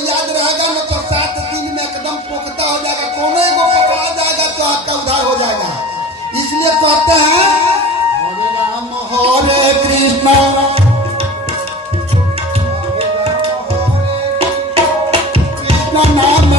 याद रहेगा न तो 7 दिन में एकदम पुख्ता हो जाएगा, कोनो एगो पकड़ा जाएगा तो आपका उद्धार हो जाएगा। इसलिए कहते हैं हरे राम हरे कृष्ण कृष्ण नाम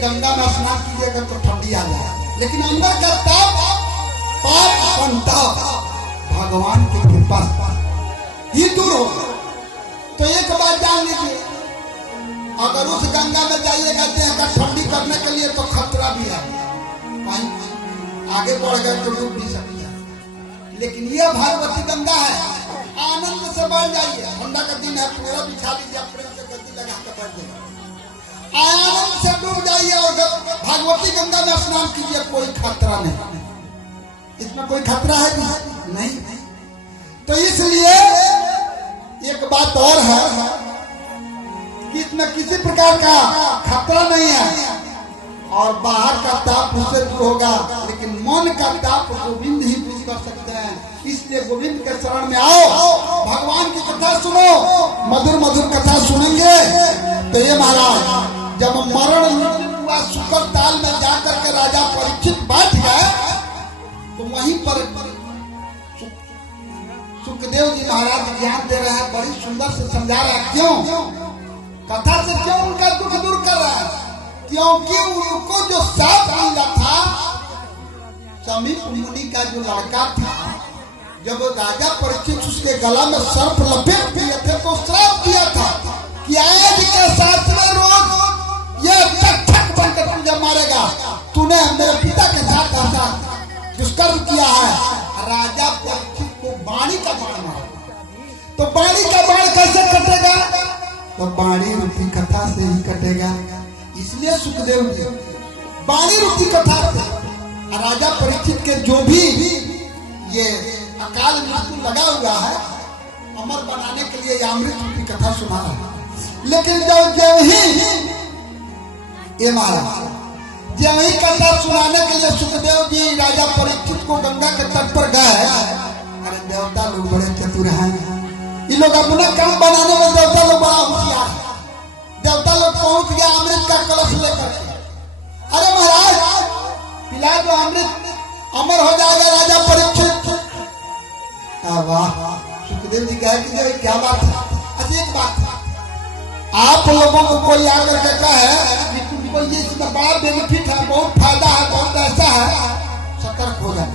गंगा में स्नान कीजिएगा तो ठंडी आ जाए, लेकिन अंदर का ताप पाप संताप भगवान की कृपा ही दूर होगा। तो एक बात जान लीजिए, अगर उस गंगा में जाइएगा देह का ठंडी करने के लिए तो खतरा भी है, कहीं आगे बढ़ गए तो डूब भी सकते हैं। लेकिन यह भागवती गंगा है, आनंद से बढ़ जाइए। ठंडा का दिन है, पूरा बिछा लीजिए, प्रेम से गद्दी लगा के बैठ जाइए, आनंद से डूब जाइए और भागवती गंगा में स्नान कीजिए, कोई खतरा नहीं। इसमें कोई खतरा है कि नहीं? तो इसलिए एक बात और है कि इसमें किसी प्रकार का खतरा नहीं है और बाहर का ताप उससे दूर होगा, लेकिन मन का ताप गोविंद ही दूर कर सकते हैं। इसलिए गोविंद के शरण में आओ, भगवान की कथा सुनो, मधुर मधुर कथा सुनेंगे तो ये महाराज जब मरण हुआ शुकर ताल में जाकर के राजा परीक्षित बैठ गए तो वहीं पर सुखदेव जी महाराज ज्ञान दे रहे हैं, बड़ी सुंदर से समझा रहे हैं। क्यों कथा से क्यों उनका दुख दूर कर रहा है? क्योंकि उनको जो साप मिला था, समीप मुनि का जो लड़का था, जब राजा परीक्षित उसके गला में सर्प लपेट दिए थे तो श्राप दिया था कि आज के 7वें रोज ये तक बनकर तुझे मारेगा, तूने मेरे पिता के साथ ऐसा दुष्कर्म किया है। राजा परीक्षित को बाणी का बाण मारा, तो बाणी का बाण कैसे कटेगा? तो बाणी रूपी कथा से ही कटेगा। इसलिए सुखदेव जी बाणी रूपी कथा से राजा परीक्षित के जो भी ये अकाल मृत्यु लगा हुआ है, अमर बनाने के लिए अमृत रूपी कथा सुना रहा है। लेकिन जब ही ये महाराज जब ही कथा सुनाने के लिए सुखदेव जी राजा परीक्षित को गंगा के तट पर गए, अरे देवता लोग बड़े चतुर हैं, ये लोग अपना काम बनाने में देवता लोग बड़ा होशियार है। देवता लोग पहुंच गया अमृत का कलश लेकर, अरे महाराज पिला दो अमृत, अमर हो जाएगा राजा परीक्षित। वाह, सुखदेव जी कहे कि क्या बात है? अच्छा एक बात है, आप लोगों को कोई आकर के कहे तुमको ये इसमें बड़ा बेनिफिट है, बहुत फायदा है, बहुत ऐसा है, सतर्क हो जाए।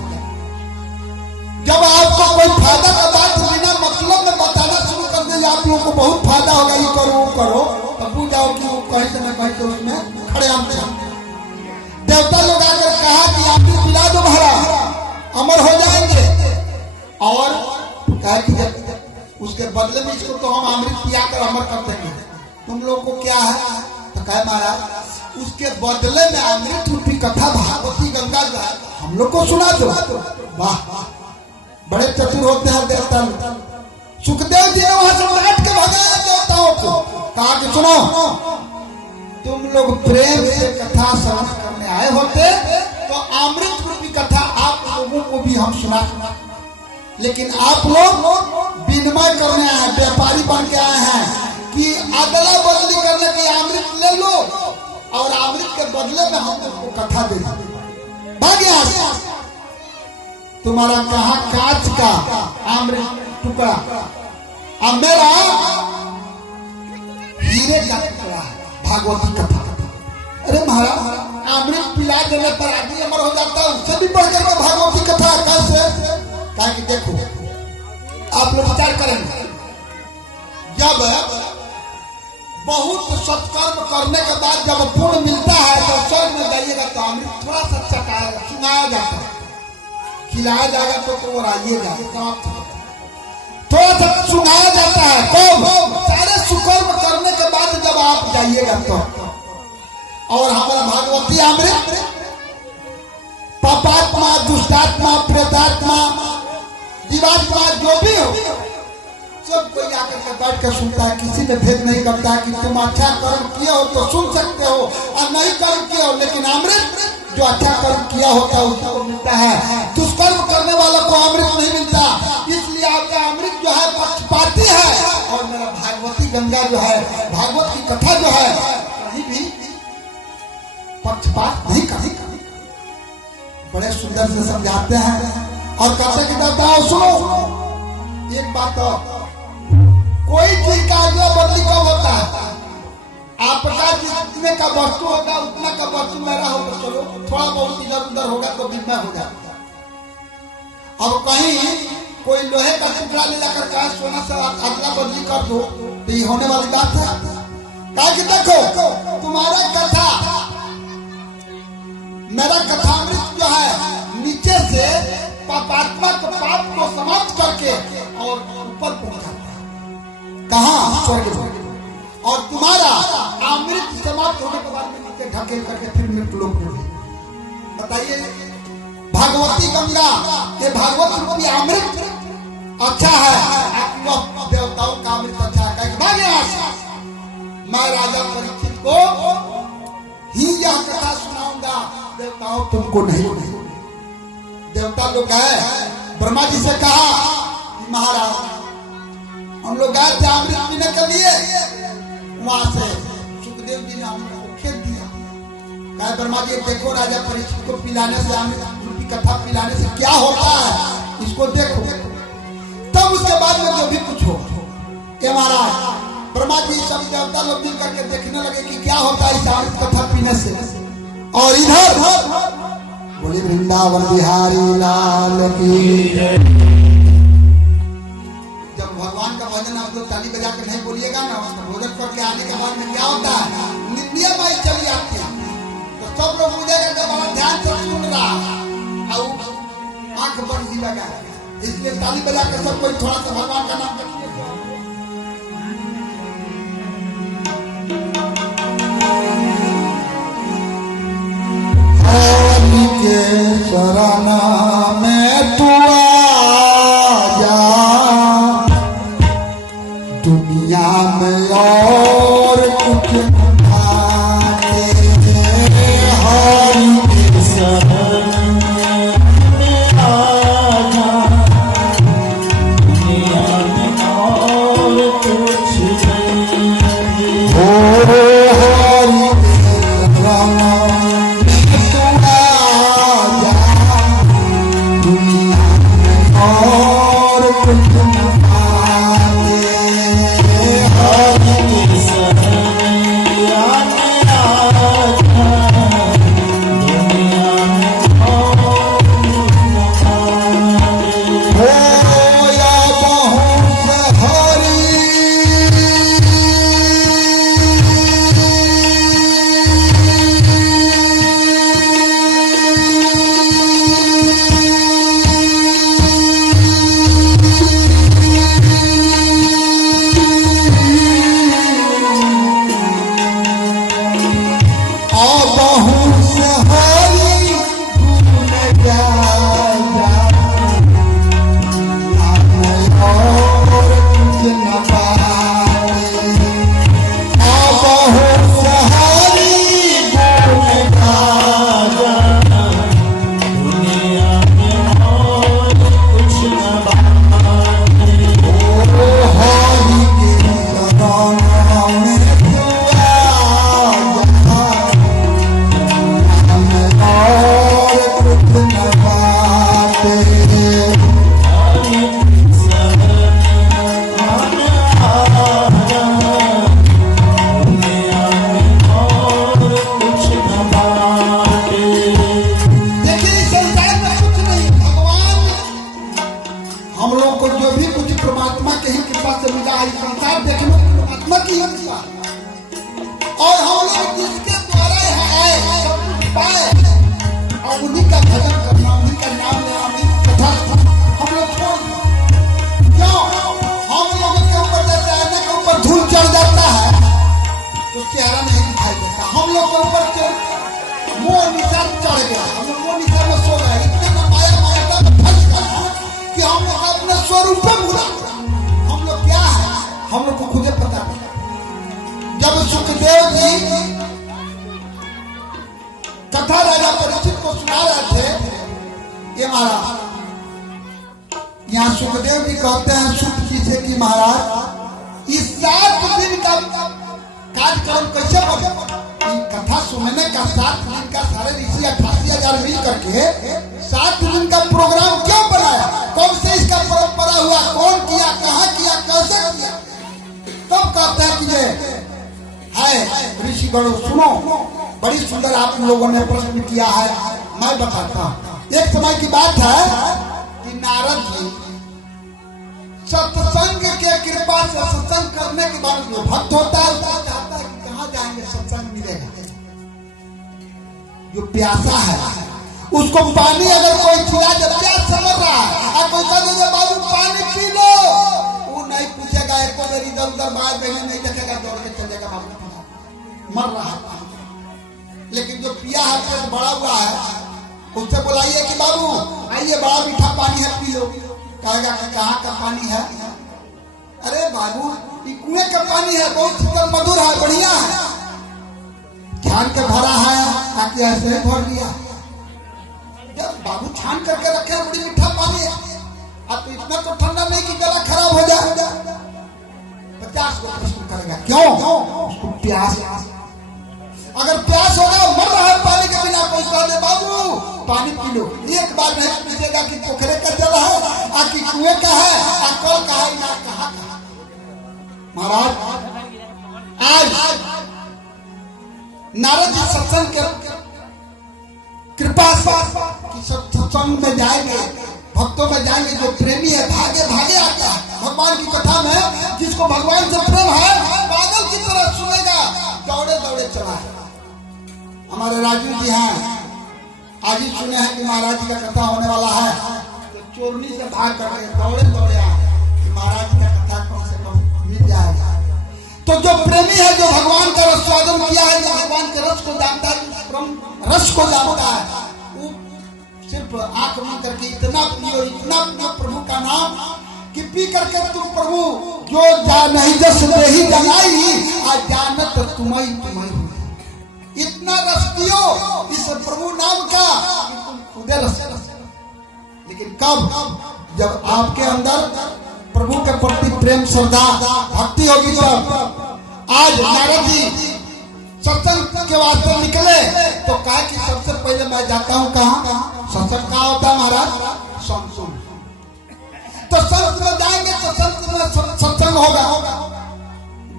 जब आपको कोई फायदा का बात बिना मतलब में बताना शुरू कर दे, आप लोगों को बहुत फायदा होगा, ये करो वो करो, तब पूछ जाओ कि वो कहीं से न कहीं तो उसमें खड़े हम थे। देवता लोग आकर कहा कि आप भी पिला दो महाराज, अमर हो जाएंगे, और कहा कि उसके बदले में इसको तो हम अमृत पिया कर अमर कर देंगे, तुम लोग को क्या है? तो कहे महाराज उसके बदले में अमृत रूपी कथा भागवती गंगा जो है हम लोग को सुना दो। वाह, बड़े चतुर होते हैं देवता लोग। सुखदेव जी ने वहां से काट के भगाया देवताओं को, कहा कि सुनो, तुम लोग प्रेम से कथा श्रवण करने आए होते तो अमृत रूपी कथा आप लोगों को भी हम सुना, लेकिन आप लोग विनिमय करने आए, व्यापारी बन के आए हैं कि अदला बदली करने के अमृत ले लो और अमृत के बदले में हम तुमको कथा दे देंगे। भाग यहाँ से। तुम्हारा कहाँ कांच का अमृत टुकड़ा और मेरा हीरे का टुकड़ा है। भागवती कथा। अरे महाराज अमृत पिला देने पर आदमी अमर हो जाता है, उससे भी बढ़कर के भागवती कथा कैसे? कहा कि देखो आप लोग विचार करेंगे, जब बहुत सत्कर्म करने के बाद जब पुण्य मिलता है तो स्वर्ग में जाइएगा तो अमृत थोड़ा सा चटाएगा, सुनाया जाता है, खिलाया जाएगा तो वो आइएगा थोड़ा सा सुनाया जाता है। तो सारे सुकर्म करने के बाद जब आप जाइएगा तो, और हमारा भागवती अमृत पापात्मा, दुष्टात्मा, प्रेतात्मा, जीवात्मा जो भी हो सब कोई आकर के बैठ कर सुनता है, किसी में भेद नहीं करता है कि तुम अच्छा कर्म किए हो तो सुन सकते हो और नहीं कर्म किए हो, लेकिन अमृत जो अच्छा कर्म किया होता है उसको मिलता है, दुष्कर्म करने वालों को अमृत नहीं मिलता। इसलिए आपका अमृत जो है पक्षपाती है, और मेरा भागवती गंगा जो है, भागवत की कथा जो है कहीं भी पक्षपात नहीं करती। बड़े सुंदर से समझाते हैं और कहते कि देवताओं सुनो एक बात, कोई चीज का अगला बदली कब होता है? आपका जितने का वस्तु होगा उतना का वस्तु मेरा हो तो चलो, थोड़ा बहुत इधर उधर होगा तो विनिमय हो जाता है। अब कहीं कोई लोहे का टुकड़ा ले जाकर कहा सोना से अगला बदली कर दो तो ये होने वाली बात है? कहा कि देखो तुम्हारा कथा, मेरा कथामृत जो है नीचे से पापात्मा के पाप को समाप्त करके और ऊपर पहुंचाता है, कहाँ? स्वर्ग में। और तुम्हारा अमृत समाप्त होने के बाद में नीचे ढकेल करके फिर मृत्यु लोक में। बताइए भागवती गंगा ये भागवत रूपी अमृत अच्छा है, आप देवताओं का अमृत अच्छा है। मैं राजा परीक्षित को ही यह कथा सुनाऊंगा, देवताओं तुमको नहीं। देवता लोग गए ब्रह्मा जी से कहा महाराज हम लोग गए थे अमृत पीने के लिए, वहां से सुखदेव जी ने हमको खेत दिया। कहा ब्रह्मा जी देखो राजा परीक्षित को पिलाने से, अमृत की कथा पिलाने से क्या होता है, इसको देखो। तब उसके बाद में जो भी कुछ हो ये महाराज ब्रह्मा जी सब देवता लोग मिल करके देखने लगे कि क्या होता है इस अमृत कथा पीने से। और इधर बोले वृंदावन बिहारी लाल की। जब भगवान का भजन आप लोग ताली बजा के नहीं बोलिएगा ना, भोजन करके आने के बाद में क्या होता है निंदिया माई चली आती है, तो सब लोग बुझेगा कि बड़ा ध्यान से सुन रहा है और आंख बंद ही लगा, इसलिए ताली बजा के सब कोई थोड़ा सा भगवान का नाम रखिए। के शरणा में तू आजा, दुनिया में और कुछ भागे। हरि के शरण में आजा, दुनिया में और कुछ नहीं। हरि के शरण Thank you. ये महाराज यहाँ सुखदेव जी कहते हैं सुख जी से कि महाराज इस 7 दिन का कार्यक्रम कैसे बने? कथा सुनने का 7 दिन का सारे ऋषि 88,000 मिल करके 7 दिन का प्रोग्राम क्यों बनाया? कब से इसका परंपरा हुआ? कौन किया? कहाँ किया? कैसे किया? तब कहते हैं कि ये है ऋषि गणों सुनो, बड़ी सुंदर आप लोगों ने प्रश्न किया है, मैं बताता हूँ। एक समय की बात है कि नारद जी सत्संग के कृपा से सत्संग करने के बाद जो भक्त होता है उसका चाहता है कि कहाँ जाएंगे सत्संग मिलेगा। जो प्यासा है उसको पानी अगर कोई खिला दे, प्यास से मर रहा है और कोई कह दे बाबू पानी पी लो, वो नहीं पूछेगा, एक बार इधर उधर बाहर बहने नहीं देखेगा, दौड़ के चल जाएगा, बाबू मर रहा है। लेकिन जो पिया है पेट बड़ा हुआ है उससे बुलाइए कि बाबू आइए बड़ा मीठा पानी है पी लो, कहेगा कि कहाँ का पानी है? अरे बाबू कुएं का पानी है, बहुत शीतल मधुर है, बढ़िया है, छान के भरा है, ताकि ऐसे ही भर लिया। जब बाबू छान करके रखे बड़ी मीठा पानी है, अब तो इतना तो ठंडा नहीं कि गला खराब हो जाए। 50 को प्रश्न करेगा क्यों? उसको प्यास, अगर प्यास होगा मर रहा है पानी के बिना, कोई कह दे बाबू पानी पी लो, एक बार नहीं पूछेगा कि पोखरे का जल है आ कि कुएं का है आ कल का है ना कहाँ का। महाराज आज नारद जी सत्संग के कृपा से कि सत्संग में जाएंगे, भक्तों में जाएंगे, जो प्रेमी है भागे भागे आता है भगवान की कथा में, जिसको भगवान से प्रेम है पागल की तरह सुनेगा, दौड़े दौड़े चला है। हमारे राजू जी हैं, आज ही सुने हैं कि महाराज जी का कथा होने वाला है, तो चोरनी से भाग कर दौड़े दौड़े आए कि महाराज जी का कथा कम से कम मिल जाएगा। तो जो प्रेमी है, जो भगवान का रसास्वादन किया है, जो भगवान के रस को जानता है, रस को जानता है, वो सिर्फ आंख बंद करके इतना पियो प्रभु का नाम कि पी करके तुम प्रभु जो नहीं जस ही जनाई आज जानत तुम्हें तुम्हें, इतना रस पियो इस प्रभु नाम का कि तुम खुदे रस। लेकिन कब? जब आपके अंदर प्रभु के प्रति प्रेम श्रद्धा भक्ति होगी तब। आज नारद जी सत्संग के वास्ते निकले तो कहा कि सबसे पहले मैं जाता हूँ कहाँ? सत्संग कहाँ होता है महाराज? संत। तो संत में जाएंगे तो संत में सत्संग होगा।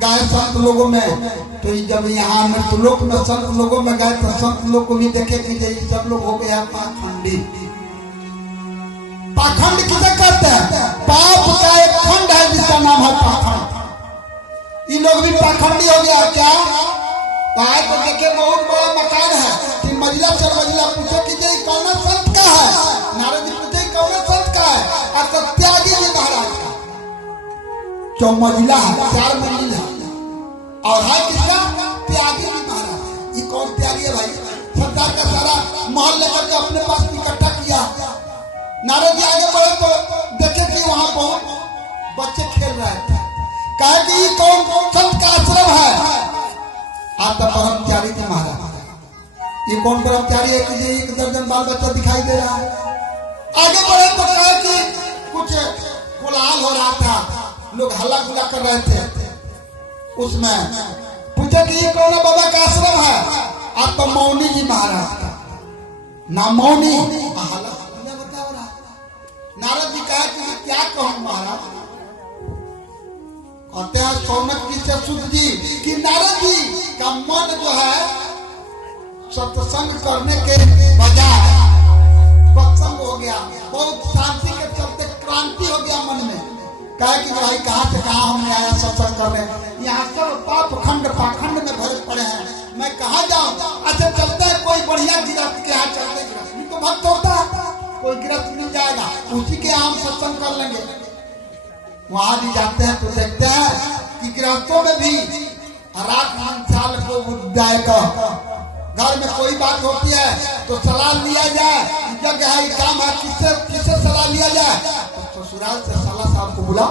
गए संत लोगों में, तो जब यहाँ मृतलोक में संत लोगों में गए तो संत लोग को भी देखे कि सब लोग हो गया पाखंडी। पाखंड किसे कहते हैं? पाप का एक खंड है जिसका नाम है पाखंड। ये लोग भी पाखंडी हो गया क्या? कहा तो देखे बहुत बड़ा मकान है, 3 मंजिला 4 मंजिला, पूछे कि ये कौन संत का है? नारद जी पूछे कौन संत का है? और त्यागी जी महाराज का 4 मंजिला है, 4 मंजिल है, और है किसका? त्यागी जी महाराज। ये कौन त्यागी है भाई? सरदार का सारा महल लेकर के अपने पास इकट्ठा किया। नारद जी आगे बढ़े तो देखे कि वहां बहुत बच्चे खेल रहे थे, कहे कि ये कौन संत का आश्रम है? आता परमचारी जी महाराज। ये कौन परमचारी है कि ये 1 दर्जन बाल बच्चा दिखाई दे रहा है? आगे बढ़े तो कहे कि कुछ कोलाहल हो रहा था, लोग हल्ला गुल्ला कर रहे थे। उसमें पूछे कि ये कौन बाबा का आश्रम है? आप तो मौनी जी महाराज का नाम मौनी। नारद जी कहा कि क्या कहूं महाराज? कहते हैं सौनक जी से सुध जी कि नारद जी का मन जो है सत्संग करने के बजाय सत्संग हो गया, बहुत शांति के चलते क्रांति हो गया मन में। कहे कि भाई कहाँ से कहाँ हमने आया सत्संग करने, यहाँ सब पाप खंड पाखंड में भरे पड़े हैं, मैं कहाँ जाऊँ? अच्छा चलता है कोई बढ़िया गिरफ्त के यहाँ चलते, गिरफ्त तो भक्त होता है, कोई गिरफ्त मिल जाएगा, उसी के यहाँ हम सत्संग कर लेंगे। वहां भी जाते हैं तो देखते हैं कि गृहस्थों में भी रात साल को जाएगा, घर में कोई बात होती है तो सलाह लिया जाए, जगह है काम है, किससे सलाह लिया जाए? तो ससुराल से साला साहब को बुला,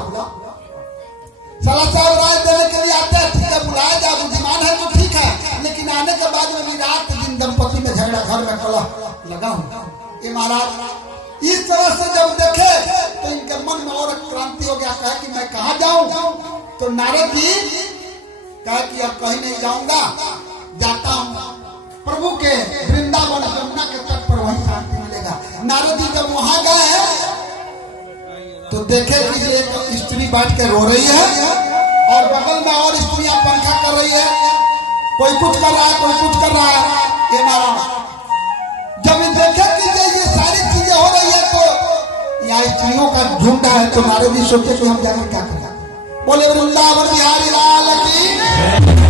साला साहब राय देने के लिए आते हैं, ठीक है बुलाया जाए, बुद्धिमान है तो ठीक है, लेकिन आने के बाद में भी रात दिन दंपति में झगड़ा, घर में कलह लगा हूं। ये महाराज इस तरह से जब देखे तो इनके मन में और क्रांति हो गया, कहे कि मैं कहाँ जाऊं। तो नारद जी कहे कि अब कहीं नहीं जाऊंगा, जाता हूं प्रभु के वृंदावन यमुना के तट पर, वहीं शांति मिलेगा। नारद जी जब वहां गए तो देखे कि एक स्त्री बैठ के रो रही है और बगल में और स्त्रियां पंखा कर रही है, कोई कुछ कर रहा है, कोई कुछ कर रहा है। ये नारायण जब देखे कि ये सारी चीजें हो रही है तो यहाँ स्त्रियों का झुंड है, तो नारद जी सोचे कि हम जाकर क्या करें। बोले वृंदावन बिहारी लाल